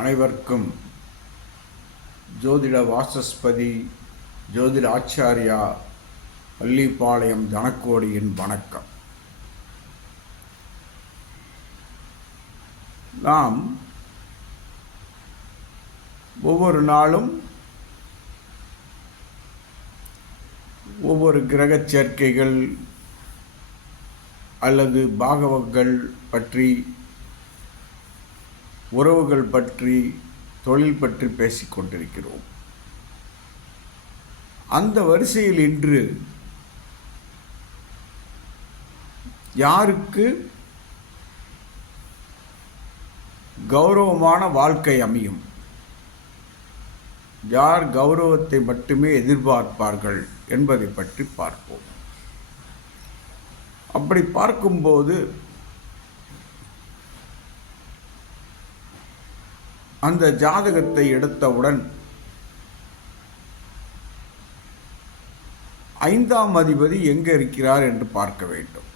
அனைவருக்கும் ஜோதிட வாசஸ்பதி ஜோதிட ஆச்சாரியா பள்ளிப்பாளையம் தனக்கோடியின் வணக்கம். நாம் ஒவ்வொரு நாளும் ஒவ்வொரு கிரக சேர்க்கைகள் அல்லது பாகவங்கள் பற்றி, உறவுகள் பற்றி, தொழில் பற்றி பேசிக்கொண்டிருக்கிறோம். அந்த வரிசையில் இன்று யாருக்கு கௌரவமான வாழ்க்கை அமையும், யார் கௌரவத்தை மட்டுமே எதிர்பார்ப்பார்கள் என்பதை பற்றி பார்ப்போம். அப்படி பார்க்கும்போது அந்த ஜாதகத்தை எடுத்தவுடன் 5ஆம் அதிபதி எங்கே இருக்கிறார் என்று பார்க்க வேண்டும்.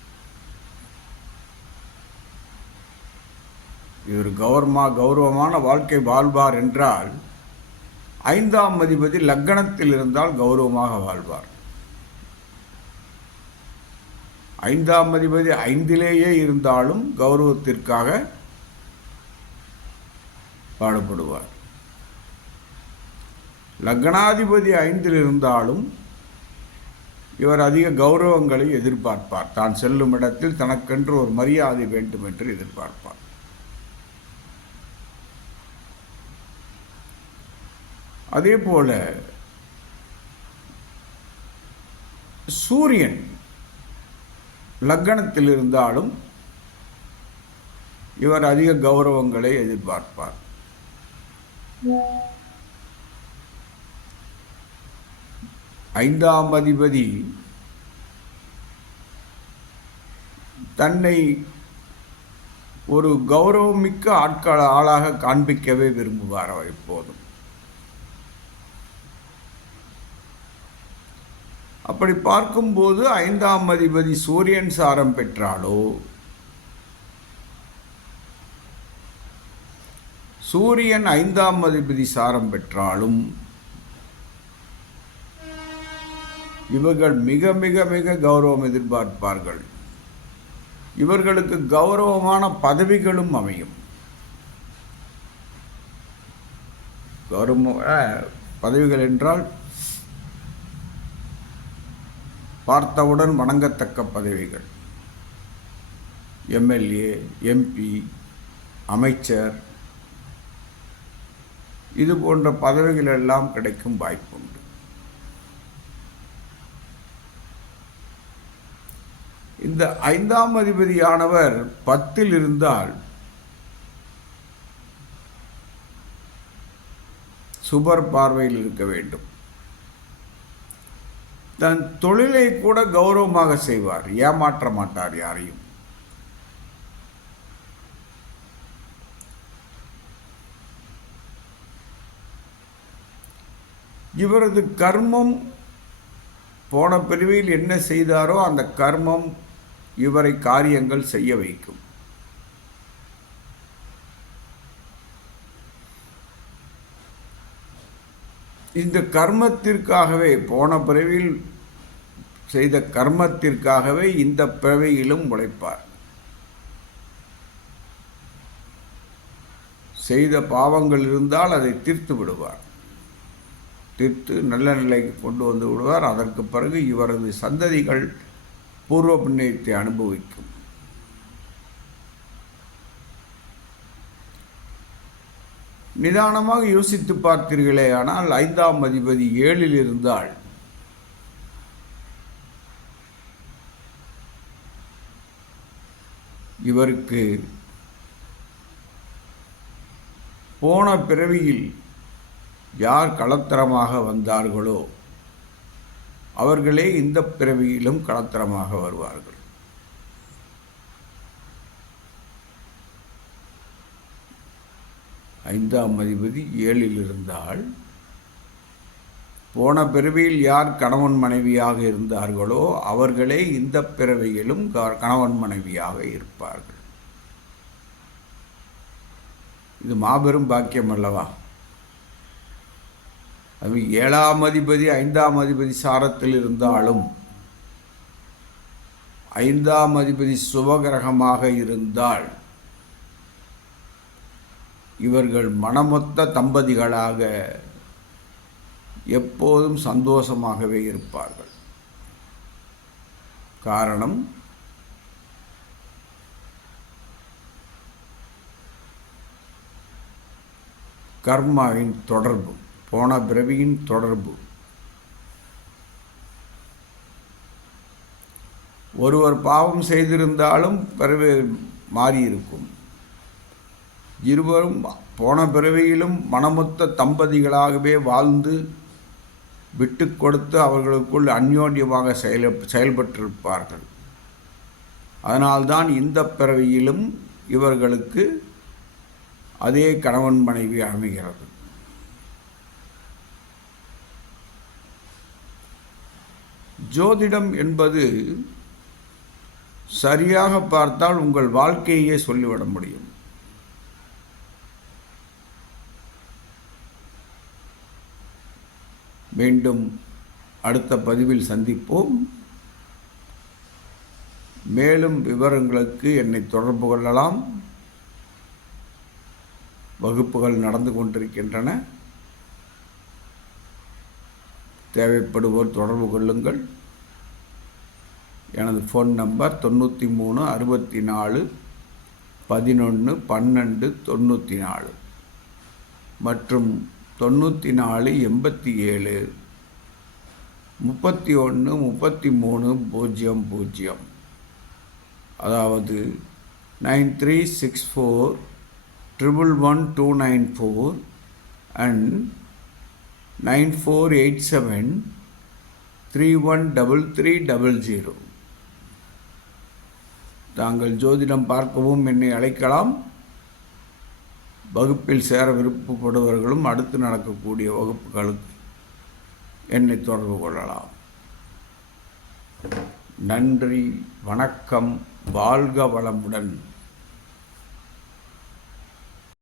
இவர் கௌரவமான வாழ்க்கை வாழ்வார் என்றால் 5ஆம் அதிபதி லக்னத்தில் இருந்தால் கௌரவமாக வாழ்வார். 5ஆம் அதிபதி 5லேயே இருந்தாலும் கௌரவத்திற்காக பாடுபடுவார். லக்னாதிபதி 5ல் இருந்தாலும் இவர் அதிக கௌரவங்களை எதிர்பார்ப்பார். தான் செல்லும் இடத்தில் தனக்கென்று ஒரு மரியாதை வேண்டும் என்று எதிர்பார்ப்பார். அதே போல சூரியன் லக்னத்தில் இருந்தாலும் இவர் அதிக கௌரவங்களை எதிர்பார்ப்பார். ஐந்தாம் அதிபதி தன்னை ஒரு கௌரவமிக்க ஆளாக காண்பிக்கவே விரும்புவார் அவர் எப்போதும். அப்படி பார்க்கும்போது 5ஆம் அதிபதி சூரியன் சாரம் பெற்றாலோ, சூரியன் 5ஆம் அதிபதி சாரம் பெற்றாலும் இவர்கள் மிக மிக மிக கௌரவம் எதிர்பார்ப்பார்கள். இவர்களுக்கு கௌரவமான பதவிகளும் அமையும். கௌரவ பதவிகள் என்றால் பார்த்தவுடன் வணங்கத்தக்க பதவிகள். எம்எல்ஏ, எம்பி, அமைச்சர், இது போன்ற பதவிகள் எல்லாம் கிடைக்கும் வாய்ப்புண்டு. இந்த 5ஆம் அதிபதியானவர் 10ல் இருந்தால் சுபர் பார்வையில் இருக்க வேண்டும். தன் தொழிலை கூட கௌரவமாக செய்வார், ஏமாற்ற மாட்டார் யாரையும். இவரது கர்மம் போன பிரிவில் என்ன செய்தாரோ அந்த கர்மம் இவரை காரியங்கள் செய்ய வைக்கும். இந்த கர்மத்திற்காகவே, போன பிறவியில் செய்த கர்மத்திற்காகவே இந்த பிறவியிலும் உழைப்பார். செய்த பாவங்கள் இருந்தால் அதை தீர்த்து விடுவார். தீர்த்து நல்ல நிலைக்கு கொண்டு வந்து விடுவார். அதற்கு பிறகு இவரது சந்ததிகள் பூர்வ புண்ணியத்தை அனுபவிக்கும். நிதானமாக யோசித்து பார்த்தீர்களே ஆனால் 5ஆம் அதிபதி 7ல் இருந்தால் இவருக்கு போன பிறவியில் யார் களத்திரமாக வந்தார்களோ அவர்களே இந்த பிறவியிலும் களத்திரமாக வருவார்கள். ஐந்தாம் அதிபதி 7ல் இருந்தால் போன பிறவியில் யார் கணவன் மனைவியாக இருந்தார்களோ அவர்களே இந்த பிறவியிலும் கணவன் மனைவியாக இருப்பார்கள். இது மாபெரும் பாக்கியம் அல்லவா? அது 7ஆம் அதிபதி 5ஆம் அதிபதி சாரத்தில் இருந்தாலும் 5ஆம் அதிபதி சுபகிரகமாக இருந்தால் இவர்கள் மனமொத்த தம்பதிகளாக எப்போதும் சந்தோஷமாகவே இருப்பார்கள். காரணம், கர்மாவின் தொடர்பு, போன பிறவியின் தொடர்பு. ஒருவர் பாவம் செய்திருந்தாலும் பிறவி மாறியிருக்கும். இருவரும் போன பிறவியிலும் மனமொத்த தம்பதிகளாகவே வாழ்ந்து விட்டு கொடுத்து அவர்களுக்குள் அந்யோன்யமாக செயல்பட்டிருப்பார்கள். அதனால்தான் இந்த பிறவியிலும் இவர்களுக்கு அதே கணவன் மனைவி அமைகிறது. ஜோதிடம் என்பது சரியாக பார்த்தால் உங்கள் வாழ்க்கையே சொல்லிவிட முடியும். மீண்டும் அடுத்த பதிவில் சந்திப்போம். மேலும் விவரங்களுக்கு என்னை தொடர்பு கொள்ளலாம். வகுப்புகள் நடந்து கொண்டிருக்கின்றன. தேவைப்படுவோர் தொடர்பு கொள்ளுங்கள். எனது ஃபோன் நம்பர் 93 64 11 12 94 மற்றும் 94 87 31 33 00. அதாவது 9364 111 294 and 9487 313300. தாங்கள் ஜோதிடம் பார்க்கவும் என்னை அழைக்கலாம். வகுப்பில் சேர விருப்பப்படுபவர்களும் அடுத்து நடக்கக்கூடிய வகுப்புகளுக்கு என்னை தொடர்பு கொள்ளலாம். நன்றி, வணக்கம், வாழ்க வளமுடன்.